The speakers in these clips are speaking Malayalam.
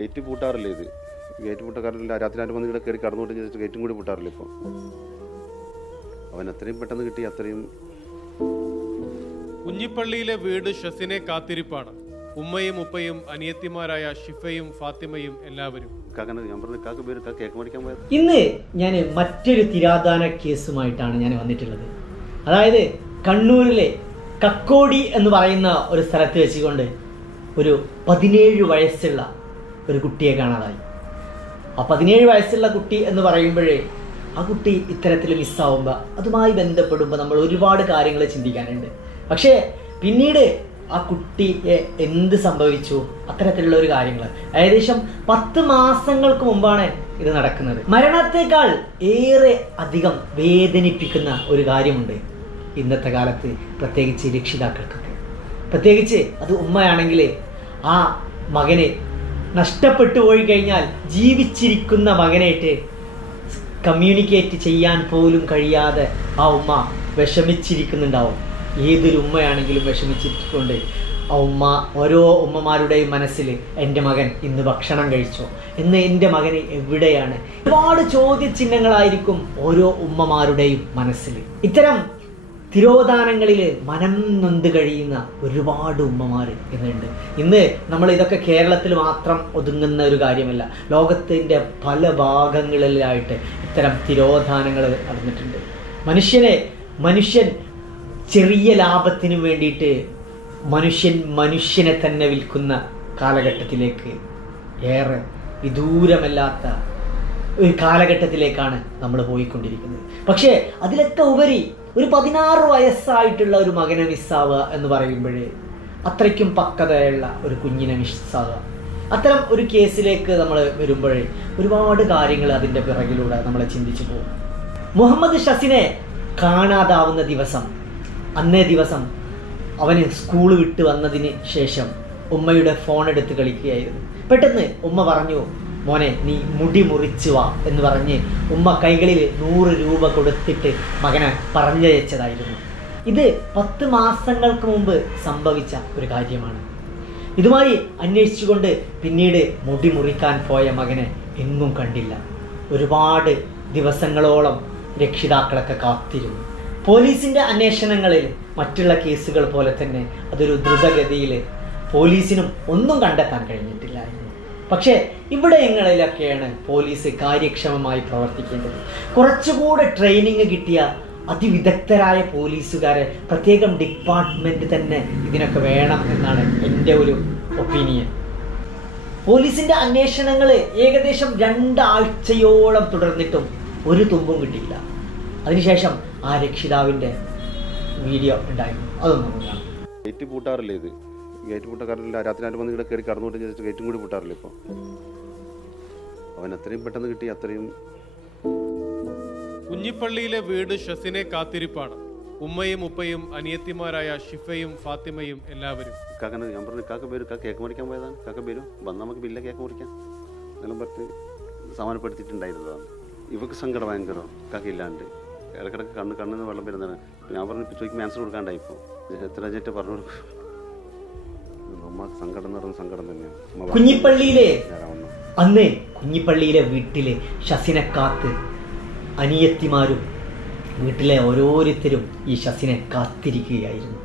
ഗേറ്റ് പൂട്ടാറില്ല ഇത്? ഗേറ്റ് പൂട്ടക്കാരില്ല രാത്രി ആരും വന്ന് ഇവിടെ കയറി കടന്നുകൊണ്ട് ചെയ്തിട്ട് ഗേറ്റും കൂടി പൂട്ടാറില്ല ഇപ്പോൾ അവൻ അത്രയും പെട്ടെന്ന് കിട്ടി അത്രയും കുഞ്ഞിപ്പള്ളിയിലെ വീട് ഷസിനെ കാത്തിരിപ്പാണ്. ഉമ്മയും ഉപ്പയും അനിയത്തിമാരായ ഷിഫയും ഫാത്തിമയും എല്ലാവരും. കാക്കനെ ഞാൻ പറഞ്ഞു കാക്ക പേര് കാക്ക കേക്ക് മേടിക്കാൻ പോയത്? ഇന്ന് ഞാൻ മറ്റൊരു തിരാദാന കേസുമായിട്ടാണ് ഞാൻ വന്നിട്ടുള്ളത്. അതായത് കണ്ണൂരിലെ കക്കോടി എന്ന് പറയുന്ന ഒരു സ്ഥലത്ത് വെച്ചുകൊണ്ട് ഒരു പതിനേഴ് വയസ്സുള്ള ഒരു കുട്ടിയെ കാണാതായി. ആ പതിനേഴ് വയസ്സുള്ള കുട്ടി എന്ന് പറയുമ്പോഴേ ആ കുട്ടി ഇത്തരത്തിൽ മിസ്സാവുമ്പോൾ അതുമായി ബന്ധപ്പെടുമ്പോൾ നമ്മൾ ഒരുപാട് കാര്യങ്ങൾ ചിന്തിക്കാനുണ്ട്. പക്ഷേ പിന്നീട് ആ കുട്ടിയെ എന്ത് സംഭവിച്ചു? അത്തരത്തിലുള്ള ഒരു കാര്യങ്ങൾ. ഏകദേശം പത്ത് മാസങ്ങൾക്ക് മുമ്പാണ് ഇത് നടക്കുന്നത്. മരണത്തെക്കാൾ ഏറെ അധികം വേദനിപ്പിക്കുന്ന ഒരു കാര്യമുണ്ട് ഇന്നത്തെ കാലത്ത് പ്രത്യേകിച്ച് രക്ഷിതാക്കൾക്കൊക്കെ. പ്രത്യേകിച്ച് അത് ഉമ്മയാണെങ്കിൽ ആ മകനെ നഷ്ടപ്പെട്ടു പോയി കഴിഞ്ഞാൽ ജീവിച്ചിരിക്കുന്ന മകനായിട്ട് കമ്മ്യൂണിക്കേറ്റ് ചെയ്യാൻ പോലും കഴിയാതെ ആ ഉമ്മ വിഷമിച്ചിരിക്കുന്നുണ്ടാവും. ഏതൊരു ഉമ്മയാണെങ്കിലും വിഷമിച്ചിട്ടുണ്ട് ആ ഉമ്മ ഓരോ ഉമ്മമാരുടെയും മനസ്സിൽ എന്റെ മകൻ ഇന്ന് ഭക്ഷണം കഴിച്ചോ? ഇന്ന് എന്റെ മകന് എവിടെയാണ്? ഒരുപാട് ചോദ്യചിഹ്നങ്ങളായിരിക്കും ഓരോ ഉമ്മമാരുടെയും മനസ്സിൽ ഇത്തരം തിരോധാനങ്ങളിൽ മനം നൊന്ത് കഴിയുന്ന ഒരുപാട് ഉമ്മമാർ ഇന്നുണ്ട് ഇന്ന് നമ്മൾ ഇതൊക്കെ കേരളത്തിൽ മാത്രം ഒതുങ്ങുന്ന ഒരു കാര്യമല്ല. ലോകത്തിന്റെ പല ഭാഗങ്ങളിലായിട്ട് ഇത്തരം തിരോധാനങ്ങൾ നടന്നിട്ടുണ്ട്. മനുഷ്യനെ മനുഷ്യൻ ചെറിയ ലാഭത്തിന് വേണ്ടിയിട്ട് മനുഷ്യൻ മനുഷ്യനെ തന്നെ വിൽക്കുന്ന കാലഘട്ടത്തിലേക്ക് ഏറെ വിദൂരമല്ലാത്ത ഒരു കാലഘട്ടത്തിലേക്കാണ് നമ്മൾ പോയിക്കൊണ്ടിരിക്കുന്നത്. പക്ഷേ അതിലൊക്കെ ഉപരി ഒരു പതിനാറ് വയസ്സായിട്ടുള്ള ഒരു മകനെ മിസ്സാവുക എന്ന് പറയുമ്പോഴേ അത്രയ്ക്കും പക്വതയുള്ള ഒരു കുഞ്ഞിനെ മിസ്സാവുക. അത്തരം ഒരു കേസിലേക്ക് നമ്മൾ വരുമ്പോഴേ ഒരുപാട് കാര്യങ്ങൾ അതിന്റെ പിറകിലൂടെ നമ്മൾ ചിന്തിച്ചു പോകും. മുഹമ്മദ് ഷസിനെ കാണാതാവുന്ന ദിവസം അന്നേ ദിവസം അവന് സ്കൂൾ വിട്ട് വന്നതിന് ശേഷം ഉമ്മയുടെ ഫോൺ എടുത്ത് കളിക്കുകയായിരുന്നു. പെട്ടെന്ന് ഉമ്മ പറഞ്ഞു മോനെ നീ മുടി മുറിച്ചു വാ എന്ന് പറഞ്ഞ് ഉമ്മ കൈകളിൽ നൂറ് രൂപ കൊടുത്തിട്ട് മകനെ പറഞ്ഞയച്ചതായിരുന്നു. ഇത് പത്ത് മാസങ്ങൾക്ക് മുമ്പ് സംഭവിച്ച ഒരു കാര്യമാണ്. ഇതുമായി അന്വേഷിച്ചുകൊണ്ട് പിന്നീട് മുടി മുറിക്കാൻ പോയ മകനെ എങ്ങും കണ്ടില്ല. ഒരുപാട് ദിവസങ്ങളോളം രക്ഷിതാക്കളൊക്കെ കാത്തിരുന്നു. പോലീസിന്റെ അന്വേഷണങ്ങളിൽ മറ്റുള്ള കേസുകൾ പോലെ തന്നെ അതൊരു ദ്രുതഗതിയിൽ പോലീസിനും ഒന്നും കണ്ടെത്താൻ കഴിഞ്ഞിട്ടില്ലായിരുന്നു. പക്ഷേ ഇവിടെയങ്ങളിലൊക്കെയാണ് പോലീസ് കാര്യക്ഷമമായി പ്രവർത്തിക്കേണ്ടത്. കുറച്ചുകൂടെ ട്രെയിനിങ് കിട്ടിയ അതിവിദഗ്ധരായ പോലീസുകാരെ പ്രത്യേകം ഡിപ്പാർട്ട്മെന്റ് തന്നെ ഇതിനൊക്കെ വേണം എന്നാണ് എന്റെ ഒരു ഒപ്പീനിയൻ പോലീസിന്റെ അന്വേഷണങ്ങൾ ഏകദേശം രണ്ടാഴ്ചയോളം തുടർന്നിട്ടും ഒരു തുമ്പും കിട്ടിയില്ല. അതിനുശേഷം ആ രക്ഷിതാവിന്റെ വീഡിയോ ഉണ്ടായിരുന്നു. അതൊന്നും കാണാം ഇത്? ഗേറ്റ് പൂട്ടക്കാരല്ല രാത്രി ആരും വന്ന് ഇവിടെ കയറി കടന്നുകൊണ്ട് ചെയ്തിട്ട് ഗേറ്റും കൂടി പൂട്ടാറില്ല ഇപ്പോൾ അവൻ അത്രയും പെട്ടെന്ന് കിട്ടി അത്രയും. കുഞ്ഞിപ്പള്ളിയിലെ വീട് ഷസിനെ കാത്തിരിപ്പാണ്. ഉമ്മയും ഉപ്പയും അനിയത്തിമാരായ ഷിഫയും ഫാത്തിമയും എല്ലാവരും. കാക്കനെ ഞാൻ പറഞ്ഞു കാക്ക പേര് കാക്ക കേക്ക് മുറിക്കാൻ പോയതാണ്. കാക്ക പേര് വന്ന് നമുക്ക് ബില്ല കേക്ക് മുറിക്കാം. എല്ലാം പറഞ്ഞ് സമാനപ്പെടുത്തിയിട്ടുണ്ടായിരുന്നതാണ് ഇവക്ക് സങ്കടം ഭയങ്കര കാക്ക ഇല്ലാണ്ട്. ഇടക്കിടക്ക് കണ്ണ് കണ്ണിന്ന് വെള്ളം വരുന്നതാണ്. ഞാൻ പറഞ്ഞു ചോദിക്കുമ്പോൾ ആൻസർ കൊടുക്കാണ്ടായി ഇപ്പോൾ എത്ര ജെറ്റ് പറഞ്ഞു കൊടുക്കും. നമ്മൾക്ക് സങ്കടം എന്ന് പറയുന്ന സങ്കടം തന്നെയാണ് കുഞ്ഞിപ്പള്ളിയിലെ? അന്ന് കുഞ്ഞിപ്പള്ളിയിലെ വീട്ടിലെ ഷസിനെ കാത്ത് അനിയത്തിമാരും വീട്ടിലെ ഓരോരുത്തരും ഈ ഷസിനെ കാത്തിരിക്കുകയായിരുന്നു.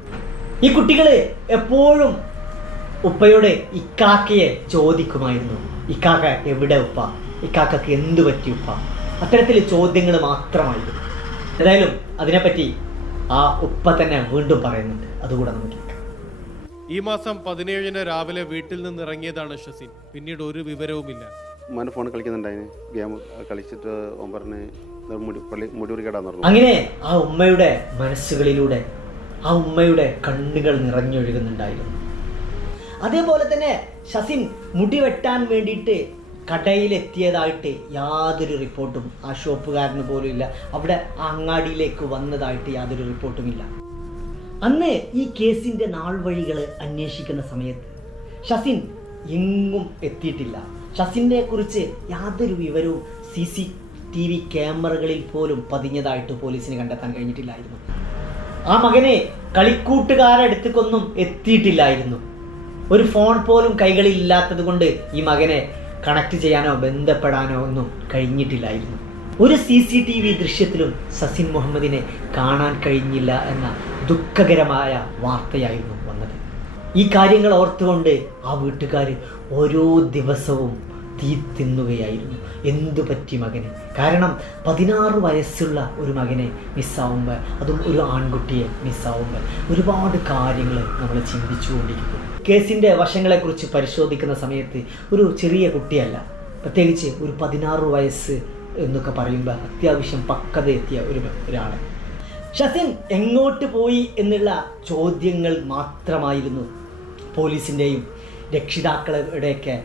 ഈ കുട്ടികളെ എപ്പോഴും ഉപ്പയോട് ഇക്കാക്കയെ ചോദിക്കുമായിരുന്നു. ഇക്കാക്ക എവിടെ ഉപ്പ? ഇക്കാക്കക്ക് എന്തു പറ്റി ഉപ്പ? അത്തരത്തിൽ ചോദ്യങ്ങൾ മാത്രമായിരുന്നു. ഏതായാലും അതിനെപ്പറ്റി ആ ഉപ്പ തന്നെ വീണ്ടും പറയുന്നുണ്ട്. അതുകൂടെ നമുക്ക്. ഈ മാസം പതിനേഴിന് രാവിലെ വീട്ടിൽ നിന്ന് ഇറങ്ങിയതാണ് ഷസിൻ പിന്നീട് ഒരു വിവരവുമില്ല. ഉമ്മാന്റെ ഫോൺ കളിക്കുന്നുണ്ടായിന് ഗെയിം കളിച്ചിട്ട് ഒമ്പറിന് മുടി പള്ളി പറഞ്ഞു. അങ്ങനെ ആ ഉമ്മയുടെ മനസ്സുകളിലൂടെ ആ ഉമ്മയുടെ കണ്ണുകൾ നിറഞ്ഞൊഴുകുന്നുണ്ടായിരുന്നു. അതേപോലെ തന്നെ ഷസിൻ മുടി വെട്ടാൻ വേണ്ടിയിട്ട് കടയിലെത്തിയതായിട്ട് യാതൊരു റിപ്പോർട്ടും ആ ഷോപ്പുകാരന് പോലും ഇല്ല അവിടെ ആ അങ്ങാടിയിലേക്ക് വന്നതായിട്ട് യാതൊരു റിപ്പോർട്ടും ഇല്ല അന്ന് ഈ കേസിന്റെ നാൾ വഴികൾ അന്വേഷിക്കുന്ന സമയത്ത് ഷസിൻ എങ്ങും എത്തിയിട്ടില്ല. ഷസിനെ കുറിച്ച് യാതൊരു വിവരവും സി സി ടി വി ക്യാമറകളിൽ പോലും പതിഞ്ഞതായിട്ട് പോലീസിന് കണ്ടെത്താൻ കഴിഞ്ഞിട്ടില്ലായിരുന്നു. ആ മകനെ കളിക്കൂട്ടുകാരടുത്തേക്കൊന്നും എത്തിയിട്ടില്ലായിരുന്നു. ഒരു ഫോൺ പോലും കൈകളിൽ ഇല്ലാത്തത് കൊണ്ട് ഈ മകനെ കണക്ട് ചെയ്യാനോ ബന്ധപ്പെടാനോ ഒന്നും കഴിഞ്ഞിട്ടില്ലായിരുന്നു. ഒരു സി സി ടി വി ദൃശ്യത്തിലും സസിൻ മുഹമ്മദിനെ കാണാൻ കഴിഞ്ഞില്ല എന്ന ദുഃഖകരമായ വാർത്തയായിരുന്നു വന്നത്. ഈ കാര്യങ്ങൾ ഓർത്തുകൊണ്ട് ആ വീട്ടുകാർ ഓരോ ദിവസവും തീ തിന്നുകയായിരുന്നു. എന്തു പറ്റി മകന്? കാരണം പതിനാറ് വയസ്സുള്ള ഒരു മകനെ മിസ്സാവുമ്പോൾ അതും ഒരു ആൺകുട്ടിയെ മിസ്സാവുമ്പോൾ ഒരുപാട് കാര്യങ്ങൾ നമ്മൾ ചിന്തിച്ചുകൊണ്ടിരിക്കും കേസിന്റെ വശങ്ങളെക്കുറിച്ച് പരിശോധിക്കുന്ന സമയത്ത് ഒരു ചെറിയ കുട്ടിയല്ല പ്രത്യേകിച്ച് ഒരു പതിനാറ് വയസ്സ് എന്നൊക്കെ പറയുമ്പോൾ അത്യാവശ്യം പക്വത എത്തിയ ഒരു ഒരാൾ ഷസിൻ എങ്ങോട്ട് പോയി എന്നുള്ള ചോദ്യങ്ങൾ മാത്രമായിരുന്നു പോലീസിന്റെയും രക്ഷിതാക്കളുടെയൊക്കെ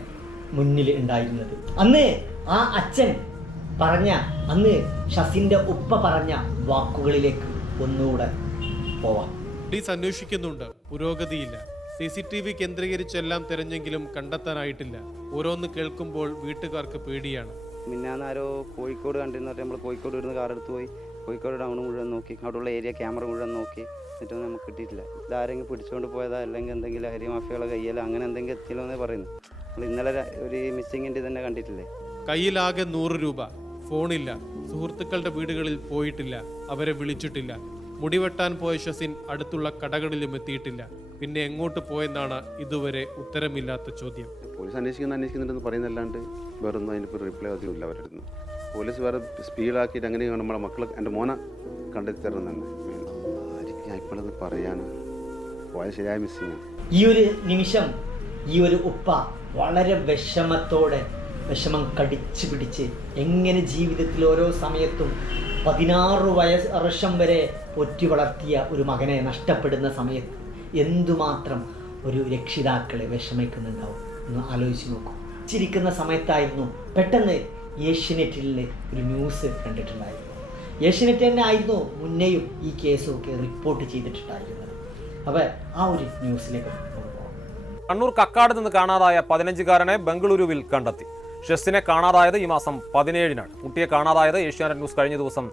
മുന്നിൽ ഉണ്ടായിരുന്നത്. അന്ന് ആ അച്ഛൻ പറഞ്ഞ അന്ന് ഷസിന്റെ ഉപ്പ പറഞ്ഞ വാക്കുകളിലേക്ക് ഒന്നുകൂടെ പോവാം. പോലീസ് അന്വേഷിക്കുന്നുണ്ട്. പുരോഗതിയില്ല. സി സി ടി വി കേന്ദ്രീകരിച്ചെല്ലാം തിരഞ്ഞെങ്കിലും കണ്ടെത്താനായിട്ടില്ല. ഓരോന്ന് കേൾക്കുമ്പോൾ വീട്ടുകാർക്ക് പേടിയാണ്. മിന്നാന്നാരോ കോഴിക്കോട് കണ്ടിരുന്നു. പറഞ്ഞാൽ നമ്മൾ കോഴിക്കോട് ഇവിടുന്ന് കാർ എടുത്ത് പോയി. കോഴിക്കോട് ടൗൺ മുഴുവൻ നോക്കി അവിടെയുള്ള ഏരിയ ക്യാമറ മുഴുവൻ നോക്കി എന്നിട്ടൊന്നും നമുക്ക് കിട്ടിയിട്ടില്ല. ഇതാരെങ്കിലും പിടിച്ചുകൊണ്ട് പോയതാ അല്ലെങ്കിൽ എന്തെങ്കിലും ഹരി മാഫിയകളെ കയ്യിലോ അങ്ങനെ എന്തെങ്കിലും എത്തിയല്ലോ എന്നേ പറയുന്നു. നമ്മൾ ഇന്നലെ ഒരു മിസ്സിങ്ങിന്റെ തന്നെ കണ്ടിട്ടില്ലേ? കയ്യിലാകെ നൂറ് രൂപ ഫോണില്ല സുഹൃത്തുക്കളുടെ വീടുകളിൽ പോയിട്ടില്ല അവരെ വിളിച്ചിട്ടില്ല. മുടിവെട്ടാൻ പോയ ഷസിൻ അടുത്തുള്ള കടകളിലും എത്തിയിട്ടില്ല. പിന്നെ എങ്ങോട്ട് പോയെന്നാണ് ഇതുവരെ ഉത്തരമില്ലാത്ത ചോദ്യം. പോലീസ് അന്വേഷിക്കുന്ന അന്വേഷിക്കുന്നുണ്ടെന്ന് പറയുന്നല്ലാണ്ട് വേറൊന്നും അതിനിപ്പോൾ റിപ്ലൈ അധികം ഇല്ല അവരുടെ പോലീസ് വേറെ സ്പീഡാക്കിയിട്ട് അങ്ങനെയാണ് നമ്മളെ മക്കൾ എന്റെ മോനെ കണ്ടെത്തി തരണം തന്നെ ഞാൻ ഇപ്പോഴത് പറയാൻ ശരിയായ മിസ്സിങ് ഈ ഒരു നിമിഷം ഈ ഒരു ഉപ്പ വളരെ വിഷമത്തോടെ വിഷമം കടിച്ചു പിടിച്ച് എങ്ങനെ ജീവിതത്തിൽ ഓരോ സമയത്തും പതിനാറ് വയസ്സ് വർഷം വരെ പൊറ്റി വളർത്തിയ ഒരു മകനെ നഷ്ടപ്പെടുന്ന സമയത്ത് എന്തുമാത്രം ഒരു രക്ഷിതാക്കളെ വിഷമിക്കുന്നുണ്ടാവും? ഒന്ന് ആലോചിച്ച് നോക്കൂ. ചിരിക്കുന്ന സമയത്തായിരുന്നു പെട്ടെന്ന് ഏഷ്യനെറ്റിൽ ഒരു ന്യൂസ് കണ്ടിട്ടുണ്ടായിരുന്നു. ഏഷ്യനെറ്റ് തന്നെ ആയിരുന്നു മുന്നേയും ഈ കേസുമൊക്കെ റിപ്പോർട്ട് ചെയ്തിട്ടുണ്ടായിരുന്നത്. അപ്പോൾ ആ ഒരു ന്യൂസിലേക്ക് കണ്ണൂർ കക്കാട് നിന്ന് കാണാതായ പതിനഞ്ചുകാരനെ ബംഗളൂരുവിൽ കണ്ടെത്തി. ഷെസ്സിനെ കാണാതായത് ഈ മാസം പതിനേഴിനാണ്. കുട്ടിയെ കാണാതായത് ഏഷ്യാനെറ്റ് ന്യൂസ് കഴിഞ്ഞ ദിവസം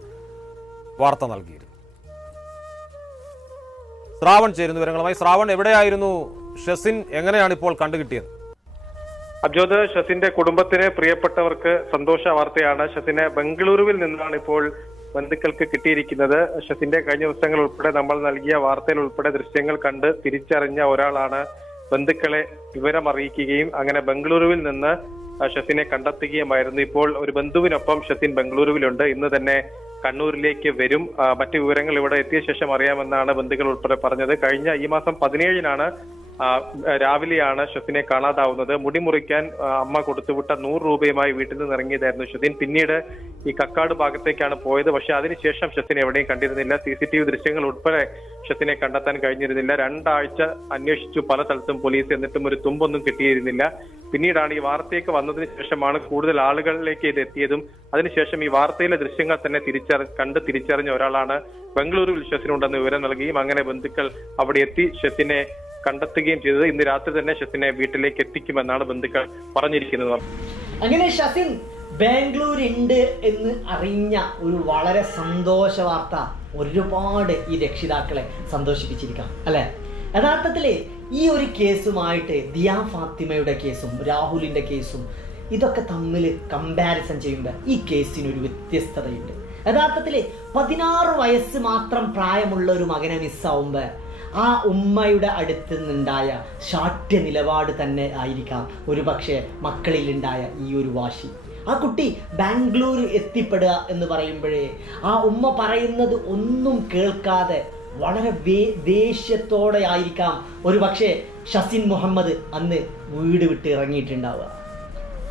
വാർത്ത നൽകിയിരുന്നു. ശ്രാവൺ ചേരുന്നു വിവരങ്ങളുമായി. ശ്രാവൺ എവിടെയായിരുന്നു? ഷെസിൻ എങ്ങനെയാണ് ഇപ്പോൾ കണ്ടുകിട്ടിയത്? അബ്ജോദ് ശശിന്റെ കുടുംബത്തിന് പ്രിയപ്പെട്ടവർക്ക് സന്തോഷ വാർത്തയാണ്. ഷസിനെ ബംഗളൂരുവിൽ നിന്നാണ് ഇപ്പോൾ ബന്ധുക്കൾക്ക് കിട്ടിയിരിക്കുന്നത്. ശശിന്റെ കഴിഞ്ഞ ദിവസങ്ങൾ ഉൾപ്പെടെ നമ്മൾ നൽകിയ വാർത്തയിൽ ഉൾപ്പെടെ ദൃശ്യങ്ങൾ കണ്ട് തിരിച്ചറിഞ്ഞ ഒരാളാണ് ബന്ധുക്കളെ വിവരം അറിയിക്കുകയും അങ്ങനെ ബംഗളൂരുവിൽ നിന്ന് ശശിനെ കണ്ടെത്തുകയുമായിരുന്നു. ഇപ്പോൾ ഒരു ബന്ധുവിനൊപ്പം ശശിൻ ബംഗളൂരുവിലുണ്ട്. ഇന്ന് തന്നെ കണ്ണൂരിലേക്ക് വരും. മറ്റു വിവരങ്ങൾ ഇവിടെ എത്തിയ ശേഷം അറിയാമെന്നാണ് ബന്ധുക്കൾ ഉൾപ്പെടെ പറഞ്ഞത്. കഴിഞ്ഞ ഈ മാസം പതിനേഴിനാണ് രാവിലെയാണ് ഷെഫിനെ കാണാതാവുന്നത്. മുടി മുറിക്കാൻ അമ്മ കൊടുത്തുവിട്ട നൂറ് രൂപയുമായി വീട്ടിൽ നിന്ന് ഇറങ്ങിയതായിരുന്നു ഷെഫിൻ. പിന്നീട് ഈ കക്കാട് ഭാഗത്തേക്കാണ് പോയത്. പക്ഷെ അതിനുശേഷം ഷെഫിനെ എവിടെയും കണ്ടിരുന്നില്ല. സി സി ടി വി ദൃശ്യങ്ങൾ ഉൾപ്പെടെ ഷെഫിനെ കണ്ടെത്താൻ കഴിഞ്ഞിരുന്നില്ല. രണ്ടാഴ്ച അന്വേഷിച്ചു പല സ്ഥലത്തും പോലീസ്. എന്നിട്ടും ഒരു തുമ്പൊന്നും കിട്ടിയിരുന്നില്ല. പിന്നീടാണ് ഈ വാർത്തയൊക്കെ വന്നതിന് ശേഷമാണ് കൂടുതൽ ആളുകളിലേക്ക് ഇത് എത്തിയതും. അതിനുശേഷം ഈ വാർത്തയിലെ ദൃശ്യങ്ങൾ തന്നെ തിരിച്ചറി കണ്ട് തിരിച്ചറിഞ്ഞ ഒരാളാണ്. ബംഗളൂരുവിൽ ഷെഫിനുണ്ടെന്ന് വിവരം നൽകുകയും അങ്ങനെ ബന്ധുക്കൾ അവിടെ എത്തി ഷെഫിനെ കണ്ടെത്തുകയും ചെയ്തത് ഇന്ന് രാത്രി തന്നെ ഷസിനെ വീട്ടിലേക്ക് എത്തിക്കുമെന്നാണ് ബന്ധുക്കൾ പറഞ്ഞിരിക്കുന്നത്. അങ്ങനെ ഷസിൻ ബാംഗ്ലൂർ ഉണ്ട് എന്ന് അറിഞ്ഞ ഒരു വളരെ സന്തോഷ വാർത്ത ഒരുപാട് ഈ രക്ഷിതാക്കളെ സന്തോഷിപ്പിച്ചിരിക്കാം അല്ലെ? യഥാർത്ഥത്തിൽ ഈ ഒരു കേസുമായിട്ട് ദിയ ഫാത്തിമയുടെ കേസും രാഹുലിന്റെ കേസും ഇതൊക്കെ തമ്മിൽ കമ്പാരിസൺ ചെയ്യുമ്പോൾ ഈ കേസിനൊരു വ്യത്യസ്തതയുണ്ട്. യഥാർത്ഥത്തിൽ പതിനാറ് വയസ്സ് മാത്രം പ്രായമുള്ള ഒരു മകനെ മിസ്സാവുമ്പോൾ ആ ഉമ്മയുടെ അടുത്ത് നിന്നുണ്ടായ ശാഠ്യ നിലപാട് തന്നെ ആയിരിക്കാം ഒരു പക്ഷേ മക്കളിലുണ്ടായ ഈ ഒരു വാശി. ആ കുട്ടി ബാംഗ്ലൂർ എത്തിപ്പെടുക എന്ന് പറയുമ്പോഴേ ആ ഉമ്മ പറയുന്നത് ഒന്നും കേൾക്കാതെ വളരെ വേ ദേഷ്യത്തോടെ ആയിരിക്കാം ഒരു പക്ഷേ ഷസിൻ മുഹമ്മദ് അന്ന് വീട് വിട്ട് ഇറങ്ങിയിട്ടുണ്ടാവുക.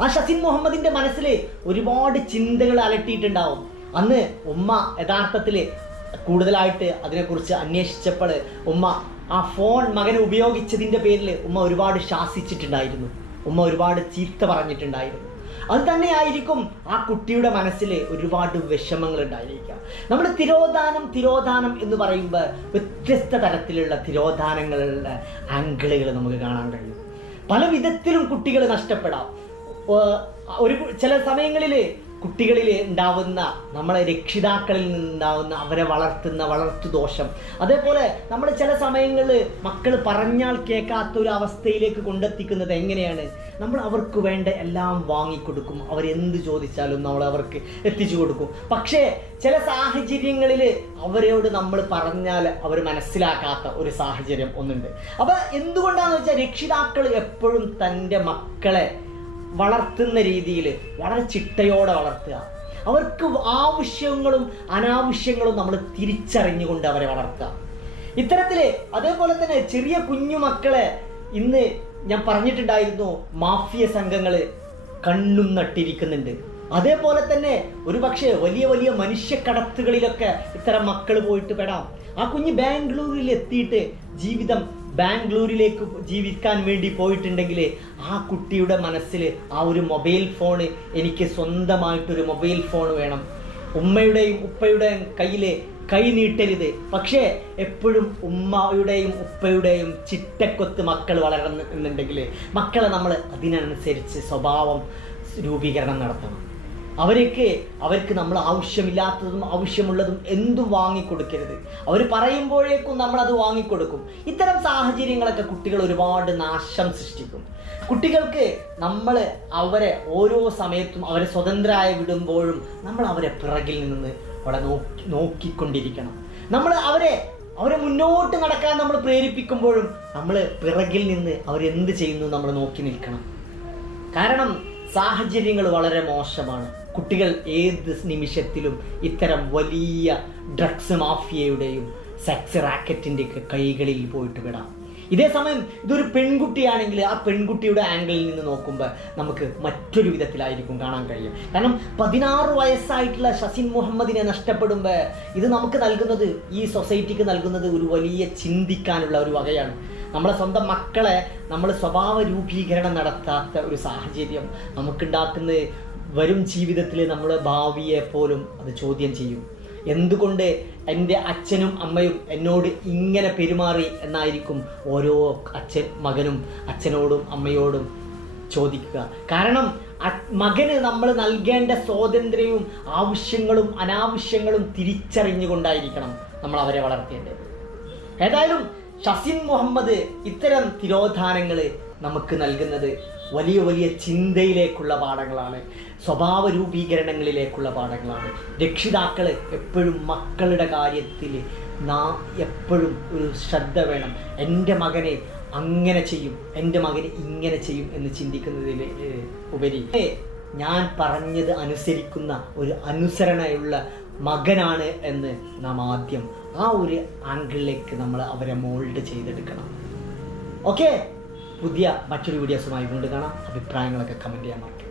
ആ ഷസിൻ മുഹമ്മദിന്റെ മനസ്സിൽ ഒരുപാട് ചിന്തകൾ അലട്ടിയിട്ടുണ്ടാവും. അന്ന് ഉമ്മ യഥാർത്ഥത്തിൽ കൂടുതലായിട്ട് അതിനെക്കുറിച്ച് അന്വേഷിച്ചപ്പോൾ ഉമ്മ ആ ഫോൺ മകൻ ഉപയോഗിച്ചതിന്റെ പേരിൽ ഉമ്മ ഒരുപാട് ശാസിച്ചിട്ടുണ്ടായിരുന്നു. ഉമ്മ ഒരുപാട് ചീത്ത പറഞ്ഞിട്ടുണ്ടായിരുന്നു. അത് തന്നെയായിരിക്കും ആ കുട്ടിയുടെ മനസ്സിൽ ഒരുപാട് വിഷമങ്ങൾ ഉണ്ടായിരിക്കുക. നമ്മൾ തിരോധാനം തിരോധാനം എന്ന് പറയുമ്പോൾ വ്യത്യസ്ത തരത്തിലുള്ള തിരോധാനങ്ങളുടെ ആംഗിളുകൾ നമുക്ക് കാണാൻ കഴിയും. പല വിധത്തിലും കുട്ടികൾ നഷ്ടപ്പെടാം. ഒരു ചില സമയങ്ങളിൽ കുട്ടികളിൽ ഉണ്ടാവുന്ന നമ്മളെ രക്ഷിതാക്കളിൽ നിന്നുണ്ടാവുന്ന അവരെ വളർത്തുന്ന വളർത്തു ദോഷം. അതേപോലെ നമ്മൾ ചില സമയങ്ങളിൽ മക്കൾ പറഞ്ഞാൽ കേൾക്കാത്ത ഒരു അവസ്ഥയിലേക്ക് കൊണ്ടെത്തിക്കുന്നത് എങ്ങനെയാണ്? നമ്മൾ അവർക്ക് വേണ്ട എല്ലാം വാങ്ങിക്കൊടുക്കും. അവരെന്ത് ചോദിച്ചാലും നമ്മൾ അവർക്ക് എത്തിച്ചു കൊടുക്കും. പക്ഷേ ചില സാഹചര്യങ്ങളിൽ അവരോട് നമ്മൾ പറഞ്ഞാൽ അവർ മനസ്സിലാക്കാത്ത ഒരു സാഹചര്യം ഒന്നുണ്ട്. അപ്പോൾ എന്തുകൊണ്ടാണെന്ന് വെച്ചാൽ രക്ഷിതാക്കൾ എപ്പോഴും തന്റെ മക്കളെ വളർത്തുന്ന രീതിയിൽ വളരെ ചിട്ടയോടെ വളർത്തുക. അവർക്ക് ആവശ്യങ്ങളും അനാവശ്യങ്ങളും നമ്മൾ തിരിച്ചറിഞ്ഞുകൊണ്ട് അവരെ വളർത്തുക. ഇത്തരത്തിൽ അതേപോലെ തന്നെ ചെറിയ കുഞ്ഞു മക്കളെ ഇന്ന് ഞാൻ പറഞ്ഞിട്ടുണ്ടായിരുന്നു മാഫിയ സംഘങ്ങൾ കണ്ണും നട്ടിരിക്കുന്നുണ്ട്. അതേപോലെ തന്നെ ഒരു പക്ഷേ വലിയ വലിയ മനുഷ്യക്കടത്തുകളിലൊക്കെ ഇത്തരം മക്കൾ പോയിട്ട് പെടാം. ആ കുഞ്ഞ് ബാംഗ്ലൂരിൽ എത്തിയിട്ട് ജീവിതം ബാംഗ്ലൂരിലേക്ക് ജീവിക്കാൻ വേണ്ടി പോയിട്ടുണ്ടെങ്കിൽ ആ കുട്ടിയുടെ മനസ്സിൽ ആ ഒരു മൊബൈൽ ഫോണ് എനിക്ക് സ്വന്തമായിട്ടൊരു മൊബൈൽ ഫോൺ വേണം. ഉമ്മയുടെയും ഉപ്പയുടെയും കയ്യിൽ കൈ നീട്ടരുത്. പക്ഷേ എപ്പോഴും ഉമ്മയുടെയും ഉപ്പയുടെയും ചിട്ടക്കൊത്ത് മക്കൾ വളരണം എന്നുണ്ടെങ്കിൽ മക്കളെ നമ്മൾ അതിനനുസരിച്ച് സ്വഭാവം രൂപീകരണം നടത്തണം. അവർക്ക് അവർക്ക് നമ്മൾ ആവശ്യമില്ലാത്തതും ആവശ്യമുള്ളതും എന്തും വാങ്ങിക്കൊടുക്കരുത്. അവർ പറയുമ്പോഴേക്കും അത് വാങ്ങിക്കൊടുക്കും. ഇത്തരം സാഹചര്യങ്ങളൊക്കെ കുട്ടികൾ ഒരുപാട് നാശം സൃഷ്ടിക്കും. കുട്ടികൾക്ക് നമ്മൾ അവരെ ഓരോ സമയത്തും അവരെ സ്വതന്ത്രരായി വിടുമ്പോഴും നമ്മൾ അവരെ പിറകിൽ നിന്ന് അവിടെ നോക്കി നോക്കിക്കൊണ്ടിരിക്കണം. നമ്മൾ അവരെ അവരെ മുന്നോട്ട് നടക്കാൻ നമ്മൾ പ്രേരിപ്പിക്കുമ്പോഴും നമ്മൾ പിറകിൽ നിന്ന് അവരെന്ത് ചെയ്യുന്നു നമ്മൾ നോക്കി നിൽക്കണം. കാരണം സാഹചര്യങ്ങൾ വളരെ മോശമാണ്. കുട്ടികൾ ഏത് നിമിഷത്തിലും ഇത്തരം വലിയ ഡ്രഗ്സ് മാഫിയയുടെയും സെക്സ് റാക്കറ്റിന്റെയൊക്കെ കൈകളിൽ പോയിട്ട് വിടാം ഇതേ സമയം ഇതൊരു പെൺകുട്ടിയാണെങ്കിൽ ആ പെൺകുട്ടിയുടെ ആംഗിളിൽ നിന്ന് നോക്കുമ്പോൾ നമുക്ക് മറ്റൊരു വിധത്തിലായിരിക്കും കാണാൻ കഴിയും. കാരണം പതിനാറ് വയസ്സായിട്ടുള്ള ഷസിൻ മുഹമ്മദിനെ നഷ്ടപ്പെടുമ്പോൾ ഇത് നമുക്ക് നൽകുന്നത് ഈ സൊസൈറ്റിക്ക് നൽകുന്നത് ഒരു വലിയ ചിന്തിക്കാനുള്ള ഒരു വകയാണ്. നമ്മളെ സ്വന്തം മക്കളെ നമ്മൾ സ്വഭാവ രൂപീകരണം നടത്താത്ത ഒരു സാഹചര്യം നമുക്കുണ്ടാക്കുന്ന വരും ജീവിതത്തിൽ നമ്മുടെ ഭാവിയെ പോലും അത് ചോദ്യം ചെയ്യും. എന്തുകൊണ്ട് എന്റെ അച്ഛനും അമ്മയും എന്നോട് ഇങ്ങനെ പെരുമാറി എന്നായിരിക്കും ഓരോ അച്ഛൻ മകനും അച്ഛനോടും അമ്മയോടും ചോദിക്കുക. കാരണം മകന് നമ്മൾ നൽകേണ്ട സ്വാതന്ത്ര്യവും ആവശ്യങ്ങളും അനാവശ്യങ്ങളും തിരിച്ചറിഞ്ഞുകൊണ്ടായിരിക്കണം നമ്മൾ അവരെ വളർത്തേണ്ടത്. ഏതായാലും ഷസിൻ മുഹമ്മദ് ഇത്തരം തിരോധാനങ്ങൾ നമുക്ക് നൽകുന്നത് വലിയ വലിയ ചിന്തയിലേക്കുള്ള പാഠങ്ങളാണ്. സ്വഭാവ രൂപീകരണങ്ങളിലേക്കുള്ള പാഠങ്ങളാണ്. രക്ഷിതാക്കൾ എപ്പോഴും മക്കളുടെ കാര്യത്തിൽ നാ എപ്പോഴും ഒരു ശ്രദ്ധ വേണം. എന്റെ മകനെ അങ്ങനെ ചെയ്യും എന്റെ മകന് ഇങ്ങനെ ചെയ്യും എന്ന് ചിന്തിക്കുന്നതിൽ ഉപരി. ഞാൻ പറഞ്ഞത് അനുസരിക്കുന്ന ഒരു അനുസരണയുള്ള മകനാണ് എന്ന് നാം ആദ്യം ആ ഒരു ആംഗിളിലേക്ക് നമ്മൾ അവരെ മോൾഡ് ചെയ്തെടുക്കണം. ഓക്കെ? പുതിയ മറ്റൊരു വീഡിയോസുമായി വീണ്ടും കാണാം. അഭിപ്രായങ്ങളൊക്കെ കമന്റ് ചെയ്യാൻ മറക്കരുത്.